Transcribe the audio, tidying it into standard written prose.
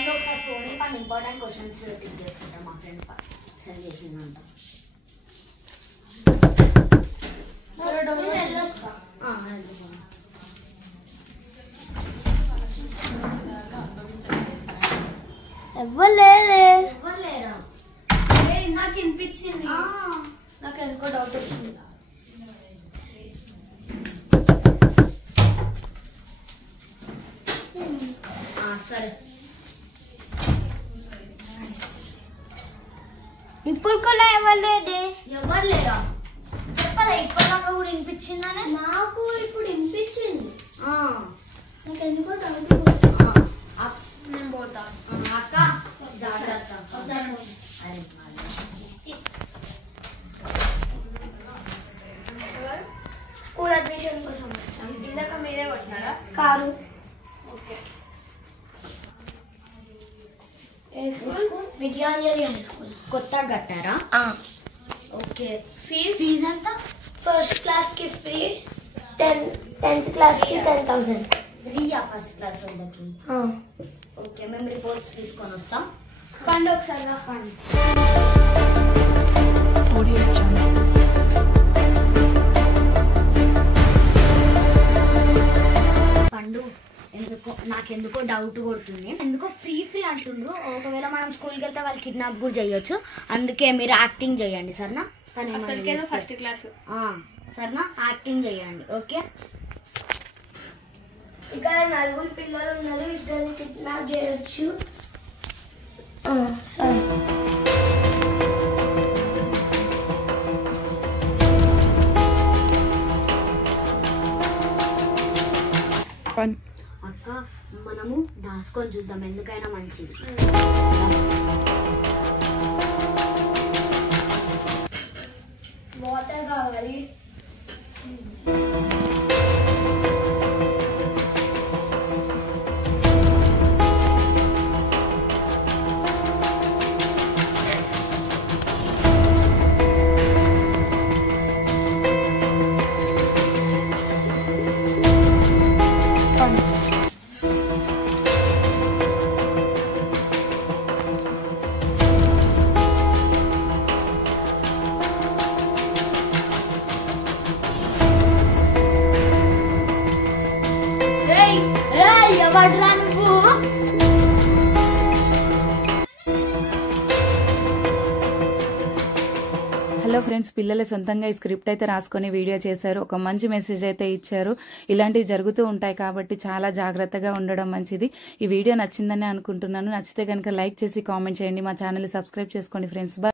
పండు ఒకసారి ఫోన్ పండు ఇంపార్టెంట్ క్వశ్చన్స్ టిక్ చేసుకుంటాం. మా ఫ్రెండ్ సెండ్ చేసిందంట. ఎవరు లేరా? నాకు వినిపించింది. నాకు ఎందుకో డౌట్ వచ్చింది. సరే ఇప్పుడు కూడా ఎవరు లేదే? ఎవరు లేరా? చెప్పలే ఇప్పటిదాకా కూడా వినిపించిందని. నాకు ఇప్పుడు వినిపించింది. నాకు ఎందుకో డౌట్. నేను పోతా. అక్క జాగ్రత్త. స్కూల్ అడ్మిషన్ కోసం వచ్చాను. ఇందాక మీరే కొట్టినారా? కారు. ఓకే. ఏ స్కూల్? Vidyanjali high school. కొత్తగా కట్టారా? ఓకే. ఫీజ్ ఎంత? ఫస్ట్ క్లాస్ కి ఫ్రీ, 10th క్లాస్ కి 10,000. ఫ్రీయా ఫస్ట్ క్లాస్ వాళ్ళకి? ఓకే, మేము రిపోర్ట్స్ తీసుకొని వస్తాం. పండు ఒకసారి రా. పండు పండు నాకెందుకో డౌట్ కొడుతుంది. ఎందుకో ఫ్రీ అంటుండ్రు. ఒకవేళ మనం స్కూల్కి వెళ్తే వాళ్ళు కిడ్నాప్ కూడా చేయొచ్చు. అందుకే మీరు యాక్టింగ్ చేయండి సరేనా? ఫస్ట్ క్లాస్ సరేనా? యాక్టింగ్ చేయండి. ఓకే. ఇక్కడ 4 పిల్లలు ఉన్నారు, ఇద్దరిని కిడ్నాప్ చేయొచ్చు. సరే. అక్క మనము దాచుకొని చూద్దాం, ఎందుకైనా మంచిది. వాటర్ కావాలి. ఎవడ్రా నువ్వు? హలో ఫ్రెండ్స్, పిల్లలు సొంతంగా ఈ స్క్రిప్ట్ అయితే రాసుకొని వీడియో చేశారు. ఒక మంచి మెసేజ్ అయితే ఇచ్చారు. ఇలాంటివి జరుగుతూ ఉంటాయి కాబట్టి చాలా జాగ్రత్తగా ఉండడం మంచిది. ఈ వీడియో నచ్చిందని అనుకుంటున్నాను. నచ్చితే కనుక లైక్ చేసి కామెంట్ చేయండి. మా ఛానల్ సబ్స్క్రైబ్ చేసుకోండి ఫ్రెండ్స్.